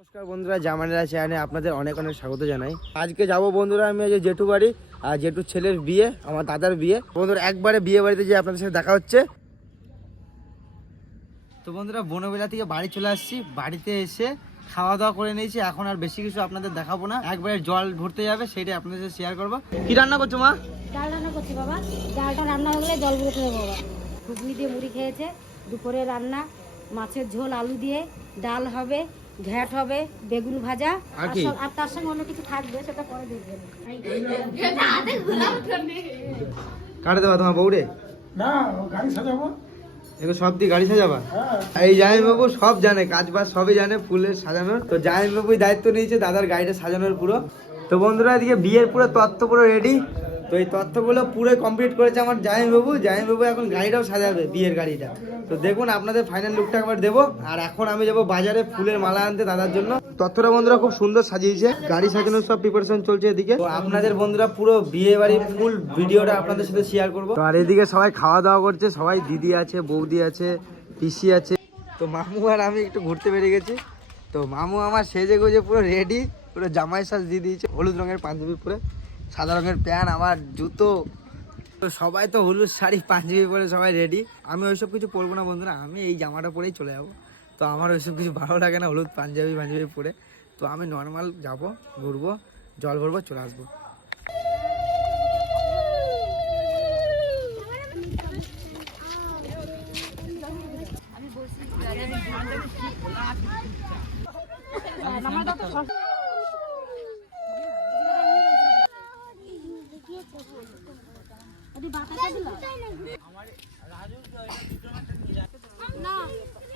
নমস্কার বন্ধুরা জামানেরা চ্যানেলে আপনাদের অনেক অনেক স্বাগত জানাই। আজকে যাব বন্ধুরা আমি যে জেঠু বাড়ি আর জেঠুর ছেলের বিয়ে, আমার দাদার বিয়ে। বন্ধুরা, একবারে বিয়ে বাড়িতে যে আপনাদের সাথে দেখা হচ্ছে। তো বন্ধুরা, বনবেলা থেকে বাড়ি চলে আসছি। বাড়িতে এসে খাওয়া দাওয়া করে নিয়েছি। এখন আর বেশি কিছু আপনাদের দেখাবো না। একবারে জল ভরতে যাবে সেটাই আপনাদের সাথে শেয়ার করব। কি রান্না করছ মা? ডাল রান্না করছি বাবা। ডালটা রান্না হয়ে গেলে জল বেরোতে দেবো বাবা। দিয়ে মুড়ি খেয়েছে। দুপুরে রান্না, মাছের ঝোল, আলু দিয়ে। ডাল হবে। ঘ্যাট হবে বেগুন ভাজা আর তার সঙ্গে অন্য কিছু থাকবে সেটা পরে দেখবেন কাটে দেবা তোমার বউরে? না গাড়ি সাজাবো। এগুলো সব দিয়ে গাড়ি সাজাবা? হ্যাঁ। এই জামাইবাবু সব জানে কাজ বাজ সবই জানে ফুলের সাজানোর। তো জামাইবাবুই দায়িত্ব নিয়েছে দাদার গাড়িটা সাজানোর পুরো। তো বন্ধুরা এদিকে বিয়ের পুরো তত্ত্ব পুরো রেডি তো এই তথ্যগুলো পুরো কমপ্লিট করেছে আমার জামাইবাবু। জামাইবাবু এখন গাড়িটাও সাজাবে, বিয়ের গাড়িটা। তো দেখুন, আপনাদের ফাইনাল লুকটা একবার দেবো। আর এখন আমি যাব বাজারে ফুলের মালা আনতে দাদার জন্য। তত্ত্বটা বন্ধুরা খুব সুন্দর সাজিয়েছে। গাড়ি সাজানোর সব প্রিপারেশন চলছে এদিকে। তো আপনাদের বন্ধুরা পুরো বিয়ে বাড়ির ফুল ভিডিওটা আপনাদের সাথে শেয়ার করব। আর এদিকে সবাই খাওয়া দাওয়া করছে। সবাই দিদি আছে, বৌদি আছে, পিসি আছে। তো মামু আর আমি একটু ঘুরতে বেরিয়ে গেছি। তো মামু আমার সেজে গুজে পুরো রেডি পুরো জামাই সাজ দিয়ে দিয়েছে। হলুদ রঙের পাঞ্জাবি পরে। সাদা রঙের প্যান্ট, আমার জুতো। তো সবাই তো হলুদ শাড়ি, পাঞ্জাবি পরে সবাই রেডি আমি ওইসব কিছু পরবো না বন্ধুরা, আমি এই জামাটা পরেই চলে যাব। তো আমার ওইসব কিছু ভালো লাগে না, হলুদ, পাঞ্জাবি পাঞ্জাবি পরে। তো আমি নর্মাল যাব, ঘুরবো, জল ভরবো, চলে আসব।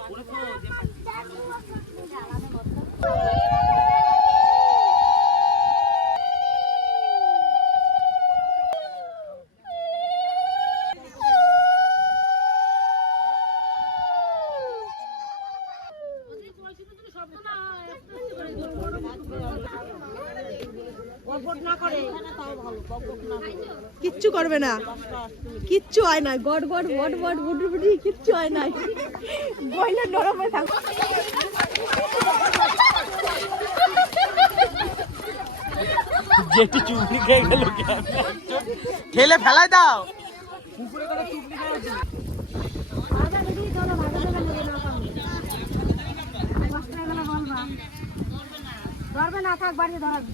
ઓળખો જે কিচ্ছু করবে না। কিচ্ছু হয় না। গড গড বট বট বুটু বুটি কিচ্ছু হয় না। বইলে নরমে থাক যেটি চুপড়ি খেয়ে গেল ঠেলে ফেলাই দাও। ধরবে না থাক বাড়ি ধরাবি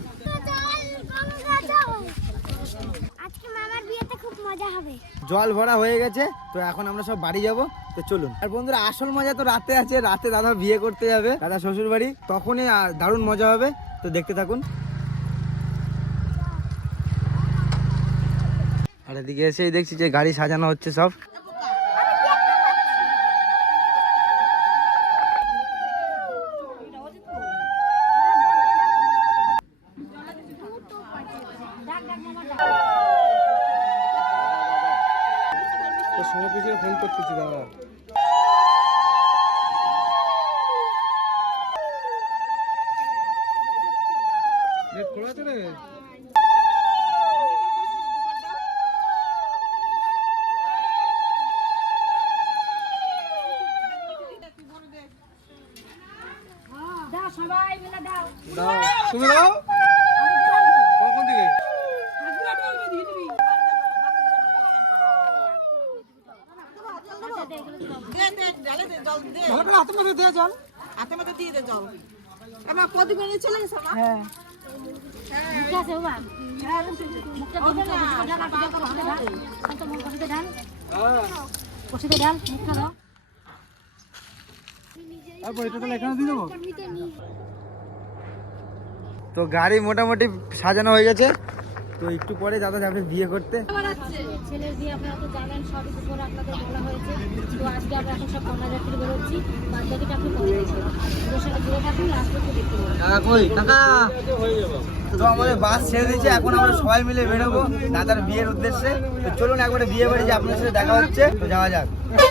আজকে মামার বিয়েতে খুব মজা হবে। জল ভরা হয়ে গেছে, তো এখন আমরা সব বাড়ি যাব, তো চলুন। আর বন্ধুরা, আসল মজা তো রাতে আছে, রাতে দাদা বিয়ে করতে যাবে, দাদা শ্বশুর বাড়ি তখনই দারুণ মজা হবে, তো দেখতে থাকুন। আর এদিকে এসেই দেখছি যে গাড়ি সাজানো হচ্ছে সব তো সময় পিছিয়ে ফোন করতেছি দাদা খোলা আছে রে দাও। সবাই মিলে দাও দাও তুমি দাও? কখন দিবে হাতে মধ্যে দিয়ে জল। হাতে মধ্যে দিয়ে দে জল। আমার প্রদীপ নিয়ে চলে গেছে হ্যাঁ। তো গাড়ি মোটামুটি সাজানো হয়ে গেছে। তো একটু পরে দাদা যাবে বিয়ে করতে। ছেলের বিয়ে আপনারা তো জানেন সবই দুপুরে আপনাদের বলা হয়েছে। তো আজকে আমরা এখন সব কন্যাযাত্রী বেরোচ্ছি। বাদ বাকিটা আপনি পরে দেখবেন। ওদের সাথে ঘুরে থাকুন লাস্ট পর্যন্ত দেখতে পাবেন। কই? কাকা! তো আমাদের বাস ছেড়ে দিয়েছে এখন আমরা সবাই মিলে বেরোবো দাদার বিয়ের উদ্দেশ্যে। তো চলুন একবারে বিয়ে বাড়ি যে আপনার সাথে দেখা হচ্ছে তো যাওয়া যাক।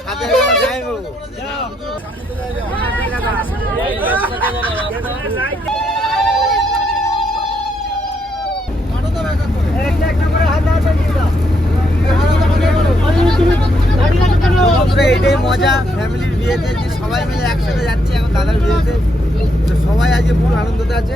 হাতে হাতে আমার জামাইবাবু। বন্ধুরা, এটাই মজা, ফ্যামিলির বিয়েতে যে সবাই মিলে একসাথে যাচ্ছে এখন দাদার বিয়েতে। সবাই আজকে ফুল আনন্দতে আছে।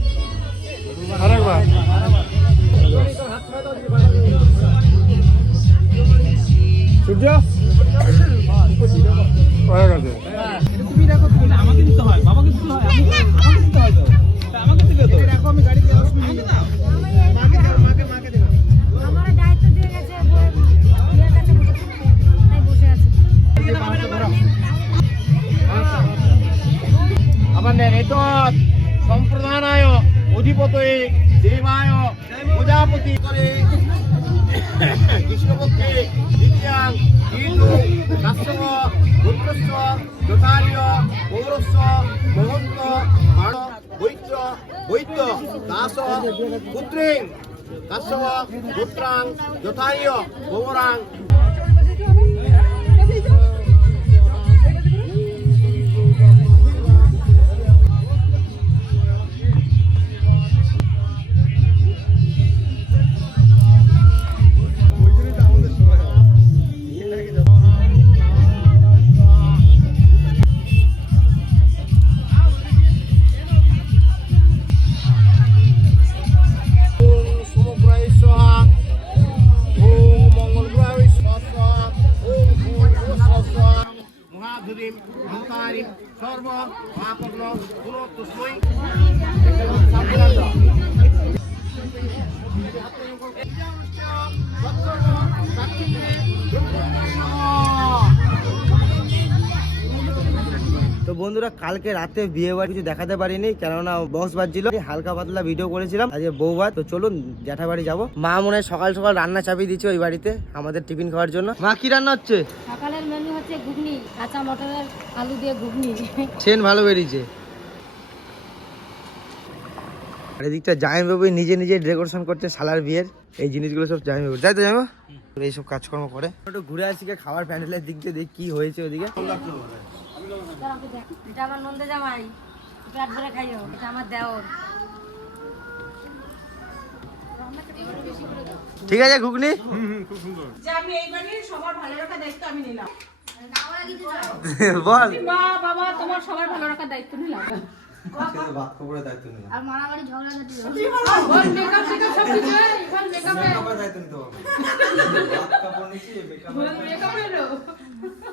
সূর্য কাশ্যপ পুত্রস্ব যথার্য পৌরস্ব মহন্ত বৈত্য বৈত্য দাস পুত্রিং কাশ্যপ পুত্রাং যথার্য পৌরাং মহাধুরিম অহংকারিম সর্ব মহাপগ্ন তস্মৈ তো বন্ধুরা কালকে রাতে বিয়ে বাড়ি কিছু দেখাতে পারিনি কেননা বক্স বাজছিল। হালকা পাতলা ভিডিও করেছিলাম আজকে বউ ভাত তো চলুন জ্যাঠা বাড়ি যাব। মা মনে হয় সকাল সকাল রান্না চাপিয়ে দিচ্ছে ওই বাড়িতে আমাদের টিফিন খাওয়ার জন্য। মা কি রান্না হচ্ছে? সকালের মেনু হচ্ছে ঘুগনি কাঁচা মটরের আলু দিয়ে ঘুগনি। সেন ভালো বেরিয়েছে। আর এদিকটা জামাই বাবু নিজে নিজে ডেকোরেশন করছে শালার বিয়ের। এই জিনিসগুলো সব জামাই বাবু যাই তো জামাই এইসব কাজকর্ম করে। একটু ঘুরে আসি খাবার প্যান্ডেলের দিক দিয়ে দেখি কি হয়েছে ওদিকে। এটা আমার নন্দে জামাই। পেট ভরে খাইও এটা আমার দেওর। ঠিক আছে ঘুগনি? যে আমি এই বাড়ির সবার ভালো রাখার দায়িত্ব বল। বাবা তোমার সবার ভালো রাখার দায়িত্ব নিলাম। আর মারামারি ঝগড়া ঝাঁটি বল মেকআপ সব কিছু বল মেকআপে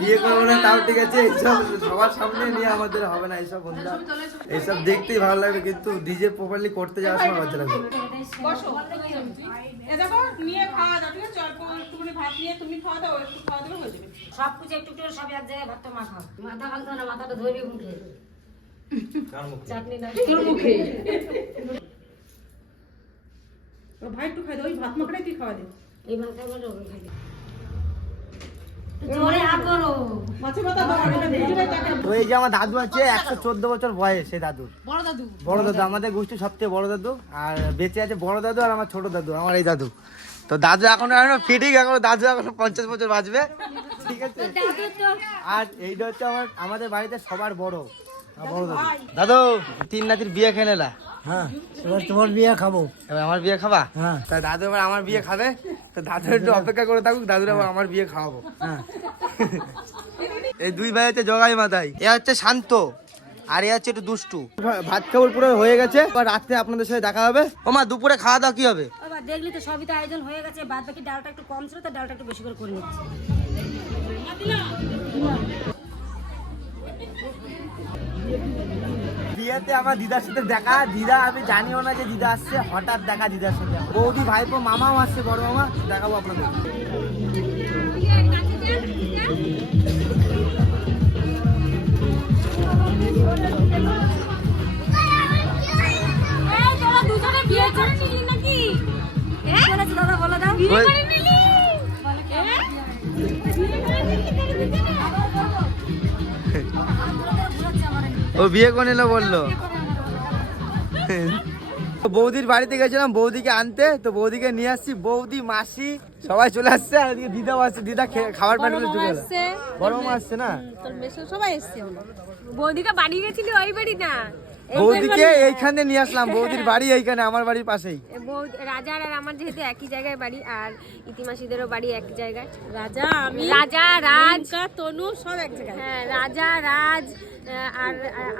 বিয়ে করব না তাও ঠিক আছে এইসব সবার সামনে নিয়ে আমাদের হবে না এইসব বন্ধুরা। এইসব দেখতেই ভালো লাগবে কিন্তু ডিজে প্রপারলি করতে যাওয়ার সময় লজ্জা লাগবে। বসো। এ দেখো নিয়ে খাওয়া দাও ঠিক আছে? অল্প একটুখানি ভাত নিয়ে তুমি খাওয়া দাও একটু খাওয়া দাও হয়ে যাবে। সব কিছু একটু একটু সব এক জায়গায় ভাতটা মাখাও। মাথা ভাঙতো মাথাটা ধরবি চাটনি না তোর মুখে। ও ভাই একটু খাই দাও ওই ভাত মাখাটাই তুই খাওয়া দে। এই ভাত খাবে না ওই খাবে জোরে আ করো মাছের মাথা দাও এটা ভিডিওটা দেখা তো এই যে আমার দাদু আছে একশো চোদ্দ বছর বয়স সেই দাদুর। বড় দাদু। বড় দাদু আমাদের গোষ্ঠীর সবচেয়ে বড় দাদু আর বেঁচে আছে বড় দাদু আর আমার ছোট দাদু আমার এই দাদু। তো দাদু এখন এখনও ফিটিং এখনও দাদু এখনও পঞ্চাশ বছর বাঁচবে। ঠিক আছে? আর এইটা হচ্ছে আমার আমাদের বাড়িতে সবার বড় বড় দাদু। দাদু তিন নাতির বিয়ে খেয়ে হ্যাঁ এবার তোমার বিয়ে খাব। এবার আমার বিয়ে খাবা? হ্যাঁ। তা দাদু এবার আমার বিয়ে খাবে? তো দাদু একটু অপেক্ষা করে থাকুক দাদুর আবার আমার বিয়ে খাওয়াবো। হ্যাঁ। এই দুই ভাই হচ্ছে জগাই মাথায় এ হচ্ছে শান্ত আর এ হচ্ছে একটু দুষ্টু। ভাত খাবার পুরো হয়ে গেছে এবার রাত্রে আপনাদের সাথে দেখা হবে। ও মা দুপুরে খাওয়া দাওয়া কি হবে? দেখলি তো সবই তো আয়োজন হয়ে গেছে বাদ বাকি ডালটা একটু কম ছিল তো ডালটা একটু বেশি করে করে নিচ্ছি। বিয়েতে আমার দিদার সাথে দেখা। দিদা আমি জানিও না যে দিদা আসছে। হঠাৎ দেখা দিদার সাথে। বৌদি ভাইপো মামাও আসছে বড় মামা। দেখাবো আপনাদের। দাদা বলে দাও। ও বিয়ে করে এলো বলল। তো বৌদির বাড়িতে গেছিলাম বৌদিকে আনতে তো বৌদিকে নিয়ে আসছি। বৌদি মাসি সবাই চলে আসছে আর এদিকে দিদাও আসছে। দিদা খাবার পানি ঢুকে গেল। বড় মামা আসছে না? সবাই এসছে। বৌদিকে বাড়ি গেছিলি ওই বাড়ি না? বৌদিকে এইখানে নিয়ে আসলাম বৌদির বাড়ি এইখানে আমার বাড়ির পাশেই। রাজার আর আমার যেহেতু একই জায়গায় বাড়ি আর ইতিমাসিদেরও বাড়ি এক জায়গায়। রাজা আমি রাজা রাজ। তনু সব এক জায়গায়। হ্যাঁ রাজা রাজ আর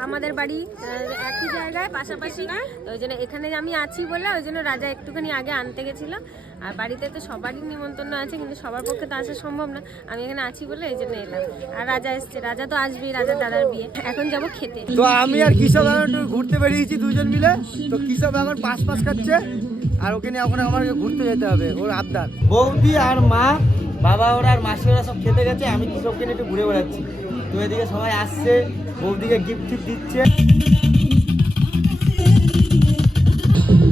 আমাদের বাড়ি একই জায়গায় পাশাপাশি। ওই জন্য এখানে আমি আছি বলে ওই জন্য রাজা একটুখানি আগে আনতে গেছিল। আর বাড়িতে তো সবারই নিমন্ত্রণ আছে কিন্তু সবার পক্ষে তো আসা সম্ভব না। আমি এখানে আছি বলে এই জন্য এলাম। আর রাজা এসছে রাজা তো আসবেই রাজা দাদার বিয়ে। এখন যাব খেতে। তো আমি আর কৃষক একটু ঘুরতে বেরিয়েছি দুজন মিলে। তো কৃষক এখন পাঁচ পাঁচ খাচ্ছে আর ওকে নিয়ে ওখানে আমাকে ঘুরতে যেতে হবে ওর আবদার। বৌদি আর মা বাবা ওরা আর মাসি ওরা সব খেতে গেছে আমি কৃষককে নিয়ে একটু ঘুরে বেড়াচ্ছি। তো এদিকে সবাই আসছে বৌদিকে গিফট টিফট দিচ্ছে।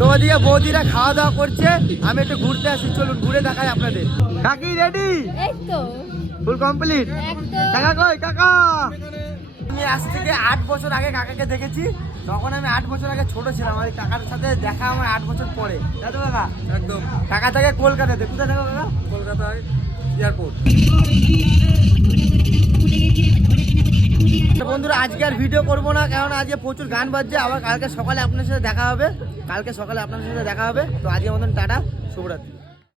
তো ওদিকে বৌদিরা খাওয়া দাওয়া করছে আমি একটু ঘুরতে আসি চলুন ঘুরে দেখাই আপনাদের। কাকি রেডি এই তো ফুল কমপ্লিট একদম। কাকা কই? কাকা! আমি আজ থেকে আট বছর আগে কাকাকে দেখেছি তখন আমি আট বছর আগে ছোট ছিলাম আর কাকার সাথে দেখা আমার আট বছর পরে। তাই তো কাকা? একদম। কাকা থাকে কলকাতাতে। কোথায় থাকো কাকা? কলকাতায় এয়ারপোর্ট। বন্ধুরা, আজকে আর ভিডিও করব না কারণ আজকে প্রচুর গান বাজছে। আবার কালকে সকালে আপনার সাথে দেখা হবে। কালকে সকালে আপনার সাথে দেখা হবে। তো আজকে মতন টাটা, শুভরাত্রি।